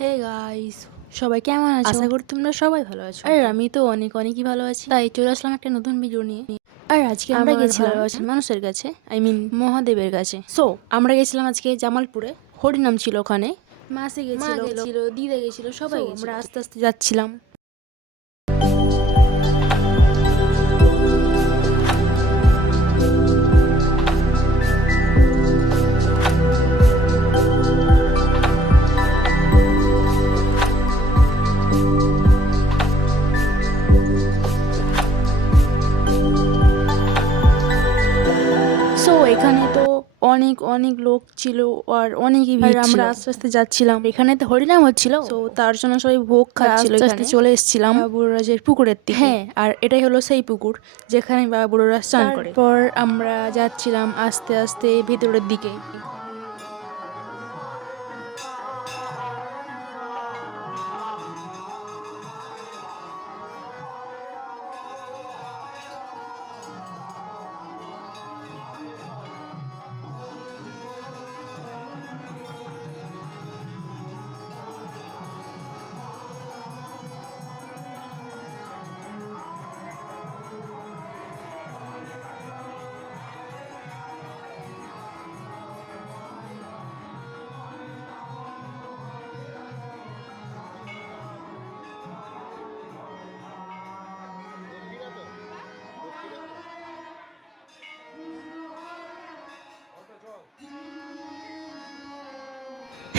Hey guys সবাই কেমন আছো? আশা করি তোমরা সবাই ভালো আছো। আর আমি তো অনেক অনেকই ভালো আছি। তাই চলে আসলাম একটা নতুন ভিডিও নিয়ে। আর আজকে আমরা গেছিলাম মানুষের কাছে আই মিন মহাদেবের কাছে। সো আমরা গেছিলাম আজকে জামালপুরে। হরিনাম ছিল ওখানে। মাসে গেছিল দিদা গেছিল সবাই আমরা আস্তে আস্তে যাচ্ছিলাম। অনেক অনেক লোক ছিল আর অনেক ভিড় আমরা আস্তে আস্তে যাচ্ছিলাম। এখানে তো হরিনাম হচ্ছিল। তো তার জন্য সবাই ভোগ খাচ্ছিল আস্তে আস্তে চলে এসেছিলাম। বাবুরাজের পুকুরের দিকে। হ্যাঁ আর এটাই হলো সেই পুকুর যেখানে বাবুরাজ স্নান করে। পর আমরা যাচ্ছিলাম আস্তে আস্তে ভিতরের দিকে।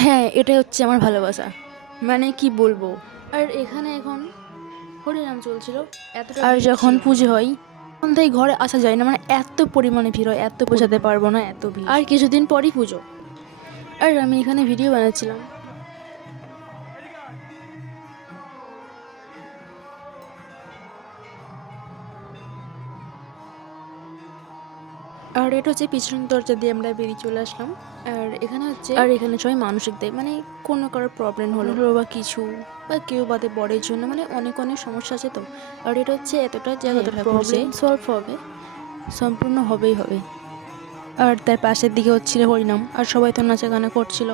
হ্যাঁ এটাই হচ্ছে আমার ভালোবাসা। মানে কি বলব? আর এখানে এখন হরিনাম চলছিল এতটা আর যখন পুজো হয় তখন তাই ঘরে আসা যায় না মানে এত পরিমাণে ভিড় হয় এত বোঝাতে পারব না এত ভিড়। আর কিছুদিন পরই পুজো। আর আমি এখানে ভিডিও বানাচ্ছিলাম। আর এটা হচ্ছে পিছন দরজা দিয়ে আমরা বেরিয়ে চলে আসলাম। আর এখানে হচ্ছে আর এখানে সবাই মানসিক দেয় মানে কোনো কারোর প্রবলেম হলো বা কিছু বা কেউ বাদে বড়ের জন্য মানে অনেক অনেক সমস্যা আছে তো। আর এটা হচ্ছে এতটা যে প্রবলেম সলভ হবে সম্পূর্ণ হবেই হবে। আর তার পাশের দিকে হচ্ছিল হরিনাম আর সবাই তো নাচা গানা করছিল।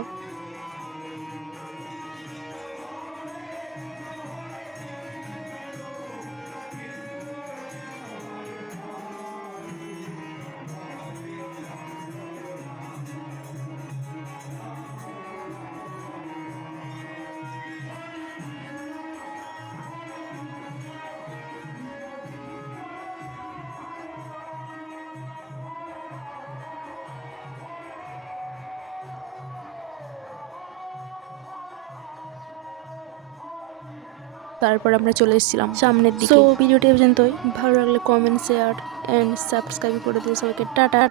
তারপর আমরা চলে এসেছিলাম সামনের দিকে। ভিডিওটি পর্যন্তই। ভালো লাগলে কমেন্ট শেয়ার অ্যান্ড সাবস্ক্রাইব করে দিও সবাইকে। টাটা।